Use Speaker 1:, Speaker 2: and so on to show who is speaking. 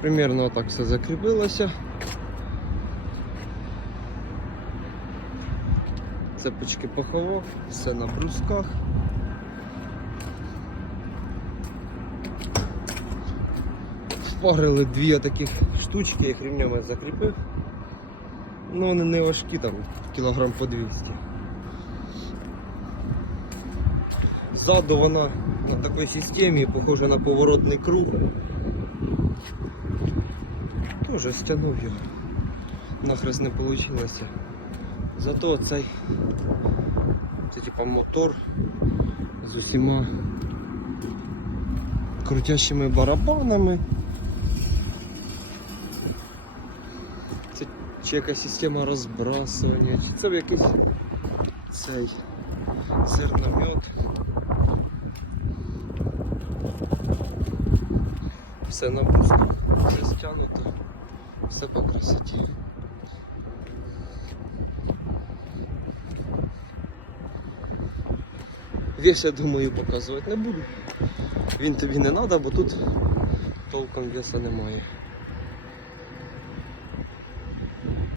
Speaker 1: Примірно отак все закріпилося. Цепочки поховок, все на брусках. Впарили дві таких штучки, їх рівнем я закріпив. Ну вони не важкі, там кілограм по 200. Ззаду вона на такій системі, похожа на поворотний круг. Тоже стягнув його. Нахрест не вийшло. Зато цей це типа мотор з усіма крутящими барабанами. Це чи якась система розбрасування, чи це якийсь цей зерномет. Все на брусках, все стягнуто, все по красоті. Вес, я думаю, показувати не буду. Він тобі не треба, бо тут толком веса немає.